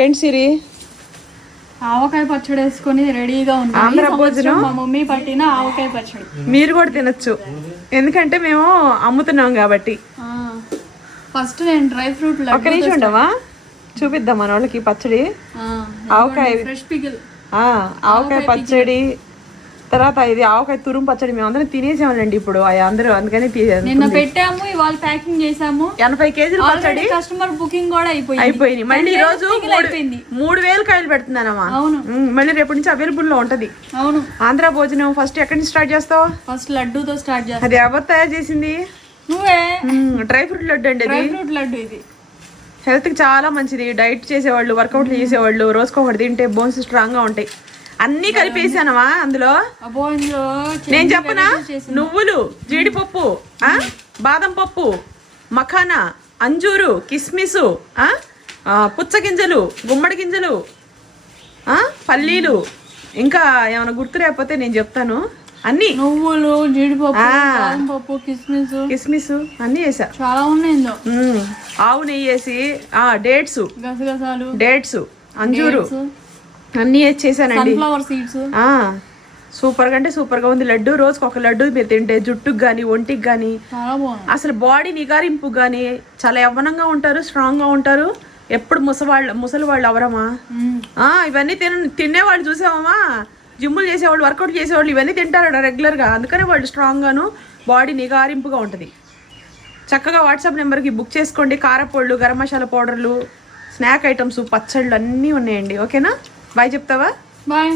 ఏంటి సిరి? ఆవకాయ పచ్చడి వేసుకొని రెడీగా ఉంది. ఆంధ్ర భోజనం మా మమ్మీ పట్టిన ఆవకాయ పచ్చడి మీరు కూడా తినొచ్చు, ఎందుకంటే మేము అమ్ముతున్నాం కాబట్టి. ఫస్ట్ నేను డ్రై ఫ్రూట్ ఒక్క నిమిషం ఉండవా, చూపిద్దాం మన వాళ్ళకి పచ్చడి. ఆవకాయ ఫ్రెష్ పికిల్, ఆవకాయ పచ్చడి, తర్వాత ఇది ఆవకాయ తురుము పచ్చడి. మేము అందరం తినేసామండి ఇప్పుడు అందరూ, అందుకని నిన్న పెట్టాము, ఇవాళ ప్యాకింగ్ చేసాము. 80 కేజీలు పచ్చడి. కస్టమర్ బుకింగ్ కూడా అయిపోయింది. మళ్ళీ ఈ రోజు 3000 కాయలు పెడుతున్నానమ్మా. అవును, మళ్ళీ రేపటి నుంచి అవైలబుల్ లో ఉంటది. అవును. ఆంధ్ర భోజనం ఫస్ట్ ఎక్కడి నుంచి స్టార్ట్ చేస్తావు? ఫస్ట్ లడ్డూతో స్టార్ట్ చేస్తావు. అది ఎవరు తయారు చేసింది? నువ్వే. డ్రై ఫ్రూట్ లడ్డు అండి. డ్రై ఫ్రూట్ లడ్డు ఇది హెల్త్ కి చాలా మంచిది. డైట్ చేసేవాళ్ళు, వర్కౌట్లు చేసేవాళ్ళు రోజుకొకటి తింటే బోన్స్ స్ట్రాంగ్ గా ఉంటాయి. అన్ని కలిపేసానవా అందులో. నేను చెప్పనా, నువ్వులు, జీడిపప్పు, బాదం పప్పు, మఖానా, అంజూరు, కిస్మిసు, పుచ్చగింజలు, గుమ్మడి గింజలు, పల్లీలు, ఇంకా ఏమైనా గుర్తు లేకపోతే నేను చెప్తాను. అన్ని నువ్వులు, జీడిపప్పు, బాదం పప్పు, కిస్మిస్ అన్ని వేసా. చాలా ఉన్నాయి. ఆవు నెయ్యి వేసి, డేట్స్, గసగసాలు, డేట్స్, అంజూరు అన్ని వేసి చేశానండి. సూపర్ గా అంటే సూపర్ గా ఉంది లడ్డు. రోజుకి ఒక లడ్డు మీరు తింటే జుట్టుకు గానీ, ఒంటికి గానీ, అసలు బాడీ నిగారింపు గానీ చాలా యవ్వనంగా ఉంటారు, స్ట్రాంగ్ గా ఉంటారు. ఎప్పుడు ముసలి వాళ్ళు అవరమా? ఇవన్నీ తినేవాళ్ళు చూసావమ్మా, జిమ్ములు చేసేవాళ్ళు, వర్కౌట్ చేసేవాళ్ళు ఇవన్నీ తింటారు రెగ్యులర్ గా. అందుకనే వాళ్ళు స్ట్రాంగ్ గాను, బాడీ నిగారింపుగా ఉంటది. చక్కగా వాట్సాప్ నెంబర్కి బుక్ చేసుకోండి. కారపొళ్ళు, గరం మసాలా పౌడర్లు, స్నాక్ ఐటమ్స్, పచ్చళ్ళు అన్నీ ఉన్నాయండి. ఓకేనా? బాయ్ చెప్తావా? బాయ్.